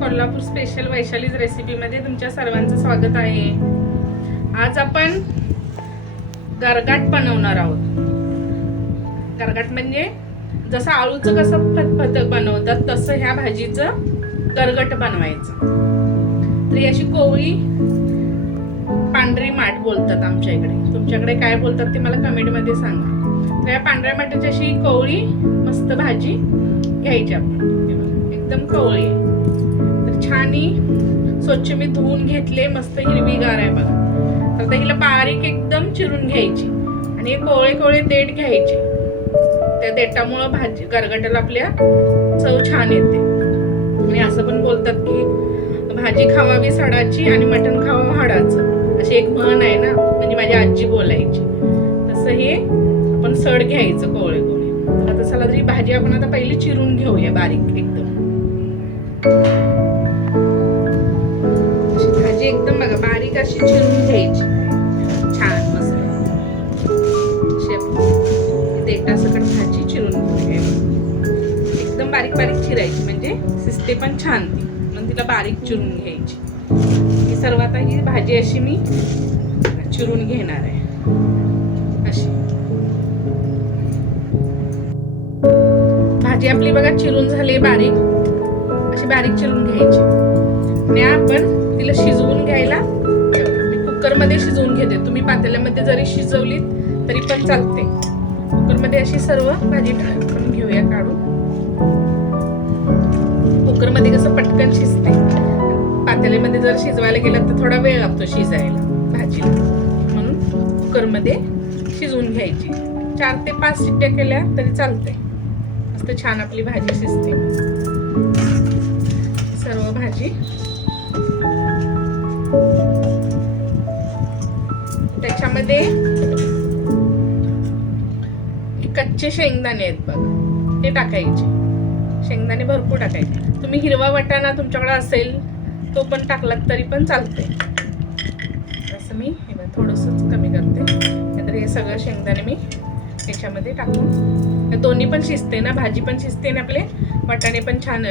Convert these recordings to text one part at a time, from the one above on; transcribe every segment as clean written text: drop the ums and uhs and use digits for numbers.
Kolhapur special Vaishali's रेसिपीमध्ये तुमच्या सर्वांचं स्वागत आहे। आज आपण गरगाट बनवणार आहोत। गरगाट म्हणजे जसं आळूचं कसं फतफत बनवतात तसं ह्या भाजीचं गरगट बनवायचं। तर ही अशी कोवळी पांढरी माठ बोलतात आमच्या इकडे, तुमच्याकडे काय बोलतात ते मला कमेंट मध्ये सांगा। तर या पांढऱ्या माठाची अशी कोवळी मस्त भाजी घ्यायची आपण, एकदम कोवळी आहे। तर छान स्वच्छ मी धुवून घेतले, मस्त हिरवीगार आहे बघा। तर हिला बारीक एकदम चिरून घ्यायची आणि कोवळे कोवळे देठ घ्यायचे। त्या देठामुळे भाजी गरगटाला आपल्या चव छान येते। आणि असं पण बोलतात की भाजी खावावी सडाची आणि मटण खावावं हाडाचं, अशी एक म्हण आहे ना, म्हणजे माझी आजी बोलायची। तसं हे आपण सड घ्यायचं कोवळे कोवळे। तर आता चला तरी भाजी आपण आता पहिली चिरून घेऊया बारीक एकदम। भाजी एकदम बघा बारीक अशी चिरून घ्यायची, छान मस्त देठासकट भाजी चिरून घेऊया। एकदम बारीक बारीक चिरायची म्हणजे शिजते पण छान ती, म्हणून तिला बारीक चिरून घ्यायची। ही सर्वात ही भाजी अशी मी चिरून घेणार आहे अशी। भाजी आपली बघा चिरून झाली बारीक, अशी बारीक चिरून घ्यायची। आणि आपण तिला शिजवून घ्यायला मी कुकर मध्ये शिजवून घेते। तुम्ही पातेल्यामध्ये जरी शिजवली तरी पण चालते। कुकर मध्ये अशी सर्व भाजी टाकून घेऊया काढून। कुकर मध्ये कसं पटकन शिजते, पातेल्यामध्ये जर शिजवायला गेलं तर थोडा वेळ लागतो शिजायला भाजीला, म्हणून कुकर मध्ये शिजवून घ्यायची। 4 ते 5 शिट्ट्या केल्या तरी चालते, मस्त छान आपली भाजी शिजते। सर्व भाजी त्याच्यामध्ये कच्चे शेंगदाणे आहेत बघा, ते टाकायचे। शेंगदाणे भरपूर टाकायचे। तुम्ही हिरवा वाटाणा तुमच्याकडे असेल तो पण टाकलात तरी पण चालते। असं मी थोडंसंच कमी करते, नाहीतर हे सगळं शेंगदाणे मी याच्यामध्ये टाकून, दोन्ही पण शिजते ना, भाजी पण शिजते ना, आपले वाटाणे पण छान,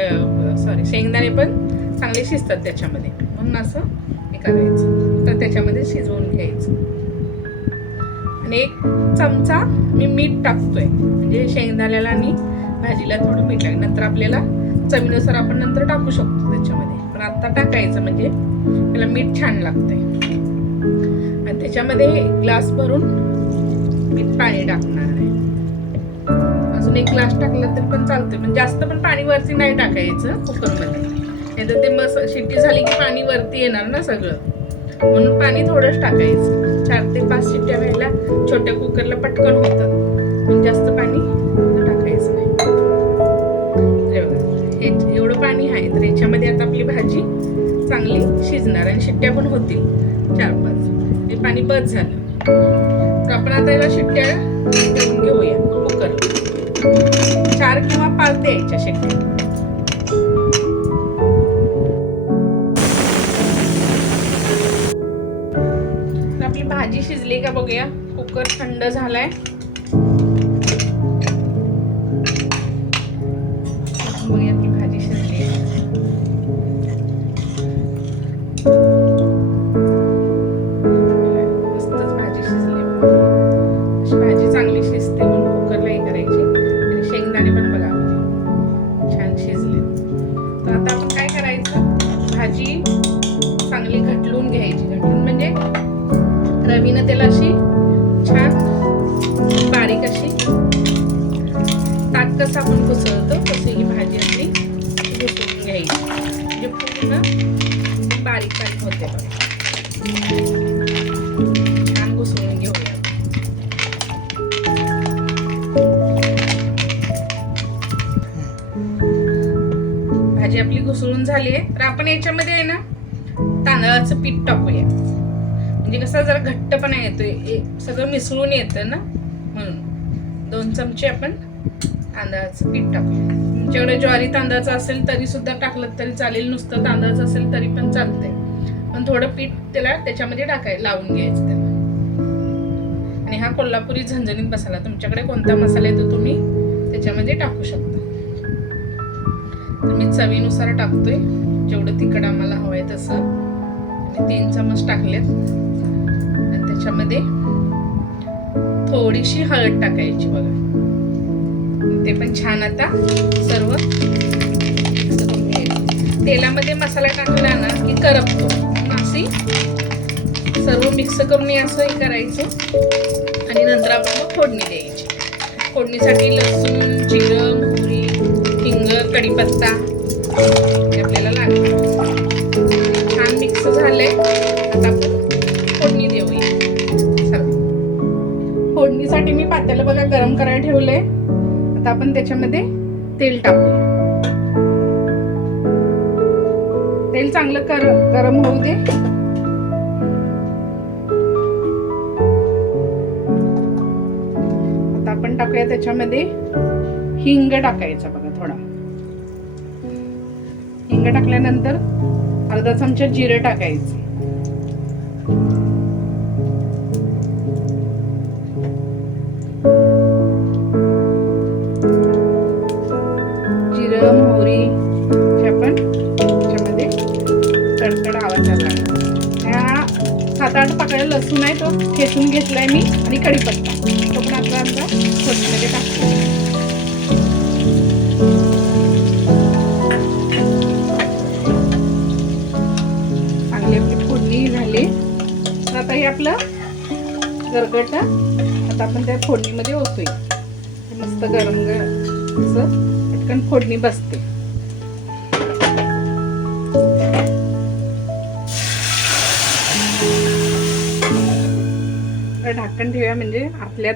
शेंगदाणे पण चांगले शिजतात त्याच्यामध्ये, म्हणून असं हे करायचं। तर त्याच्यामध्ये शिजवून घ्यायचं। आणि 1 चमचा मी मीठ टाकतोय, म्हणजे शेंगदाण्याला आणि भाजीला थोडं मीठ लागेल। नंतर आपल्याला चवीनुसार आपण नंतर टाकू शकतो त्याच्यामध्ये, पण आता टाकायचं म्हणजे त्याला मीठ छान लागतंय। आणि त्याच्यामध्ये ग्लास भरून मी पाणी टाकणार आहे। अजून 1 ग्लास टाकलं तर पण चालतंय, म्हणजे जास्त पण पाणी वरती नाही टाकायचं कुकरमध्ये, नाही तर ते मस्त शिट्टी झाली की पाणी वरती येणार ना सगळं, म्हणून पाणी थोडंच टाकायचं। 4 ते 5 शिट्ट्या व्हायला छोट्या कुकरला पटकन होतात, पण जास्त पाणी टाकायचं नाही। एवढं पाणी आहे, तर याच्यामध्ये आता आपली भाजी चांगली शिजणार आणि शिट्ट्या पण होतील 4-5। हे पाणी बस झालं, तर आपण आता याला शिट्ट्या देऊन घेऊया कुकर। 4 किंवा 5 द्यायच्या शिट्ट्या। आपली भाजी शिजली का बघूया। कुकर थंड झालाय, बघूया की भाजी शिजली। मस्तच भाजी शिजली, अशी भाजी चांगली शिजते म्हणून कुकरला हे करायची। आणि शेंगदाणे पण बघा छान शिजले। तर आता आपण काय करायचं, भाजी चांगली घटलून घ्यायची। घटलून म्हणजे रवीनं त्याला अशी छान बारीक अशी, ताट कसं आपण घुसळतो तशी ही भाजी अशी घुसळून घ्यायची, म्हणजे पूर्ण बारीक बारीक होते बघा। छान घुसळून घेऊया। भाजी आपली घुसळून झाली आहे, तर आपण याच्यामध्ये आहे ना तांदळाचं पीठ टाकूया, म्हणजे कसं जरा घट्टपणा येतोय, सगळं मिसळून येतं ना, म्हणून 2 चमचे आपण तांदळाचं पीठ टाकूया। तुमच्याकडे ज्वारी तांदळाचं असेल तरी सुद्धा टाकलं तरी चालेल, नुसतं तांदळाचं असेल तरी पण चालतंय, पण थोडं पीठ त्याला त्याच्यामध्ये लावून घ्यायचं त्याला। आणि हा कोल्हापुरी झणझणीत मसाला, तुमच्याकडे कोणता मसाला येतो तुम्ही त्याच्यामध्ये टाकू शकता। तर मी चवीनुसार टाकतोय। जेवढं तिखट आम्हाला हवंय तसं. आणि 3 चमच टाकलेत. आणि त्याच्यामध्ये थोडीशी हळद टाकायची बघा. ते पण छान आता सर्व मिक्स करून घ्यायचं. तेलामध्ये मसाला टाकला ना की करपतो. अशी सर्व मिक्स करून असं हे करायचं. आणि नंतर आपण मग फोडणी द्यायची. फोडणीसाठी लसूण, जिरं, मोहरी, हिंग, कढीपत्ता आपल्याला लागेल. छान मिक्स झालंय. आता आपण फोडणी देऊया. फोडणीसाठी मी पातेलं बघा गरम करायला ठेवलंय. आता आपण त्याच्यामध्ये तेल टाकूया. तेल चांगलं गरम होऊ दे. आता आपण टाकूया त्याच्यामध्ये हिंग टाकायचा बघा थोडा. हिंग टाकल्यानंतर अर्धा चमचा जिरं टाकायचं. जिरं, मोहरी आपण त्याच्यामध्ये कडकड आवाज आला. ह्या 7-8 पाकळ्या लसूण आहे तो ठेचून घेतलाय मी. आणि कढीपत्ता तो पण आपला फोडणीमध्ये टाकतो. चांगली आपली फोडणी झाली. तर आता हे आपलं गरगट आता आपण त्या फोडणीमध्ये ओतूया. मस्त गरम असं पटकन फोडणी बसते. ढाकण ठेवूया म्हणजे आपल्यात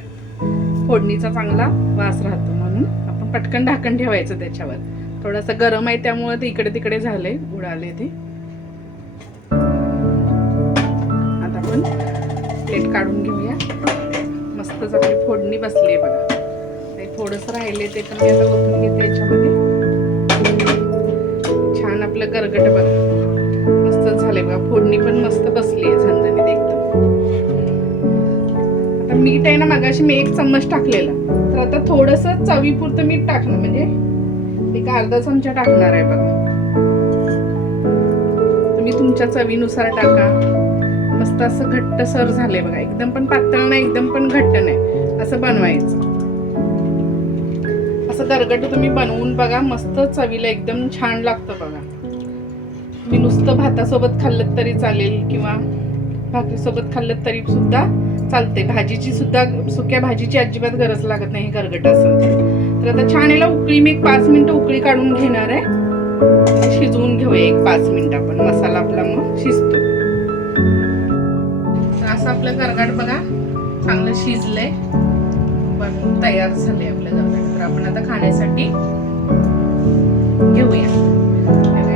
फोडणीचा चांगला वास राहतो. म्हणून आपण पटकन ढाकण ठेवायचं त्याच्यावर. थोडंसं गरम आहे त्यामुळे ते इकडे तिकडे झालंय, उडाले ते. आता आपण प्लेट काढून घेऊया. मस्तच आपली फोडणी बसली आहे बघा. थोडंसं राहिले ते पण मी आता ओतून घेते याच्यामध्ये. छान आपलं गरगट बघा मस्त झालंय बघा. फोडणी पण मस्त बसली आहे झणझणीत एकदम. आता मीठ आहे ना मगाशी मी 1 चम्मच टाकलेला. तर आता थोडंसं चवीपुरतं मीठ टाकणं म्हणजे एक अर्धा चमचा टाकणार आहे बघा. तुम्ही तुमच्या चवीनुसार टाका. मस्त असं घट्ट सर झालंय बघा. एकदम पण पातळ नाही एकदम पण घट्ट नाही असं बनवायचं. असं गरगट तुम्ही बनवून बघा. मस्त चवीला एकदम छान लागतं बघा. मी नुसतं भातासोबत खाल्लं तरी चालेल किंवा भाकरीसोबत खाल्लं तरी सुद्धा चालते. भाजीची सुद्धा सुक्या भाजीची अजिबात गरज लागत नाही गरगट असेल तर. आता छान याला उकळी मी 1 5 मिनिटं उकळी काढून घेणार आहे. शिजवून घेऊया 1 5 मिनिटं आपण. मसाला आपला मग शिजतो. असं आपलं गरगट बघा चांगलं शिजलंय. बनवून तयार झाले आपलं गरगट. तर आपण आता खाण्यासाठी घेऊया.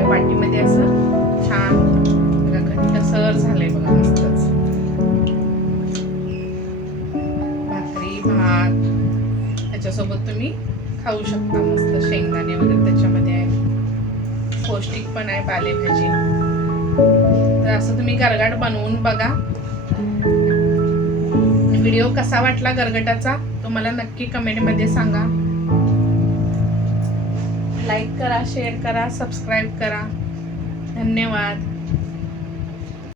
वाटीमध्ये असं छान घट्ट सर झालंय बघा मस्तच. भाकरी भात त्याच्यासोबत तुम्ही खाऊ शकता. मस्त शेंगदाणे वगैरे त्याच्यामध्ये आहे. पौष्टिक पण आहे पालेभाजी. तर असं तुम्ही गरगट बनवून बघा. व्हिडिओ कसा वाटला गरगटाचा तो मला नक्की कमेंटमध्ये सांगा. लाईक करा, शेअर करा, सबस्क्राईब करा. धन्यवाद.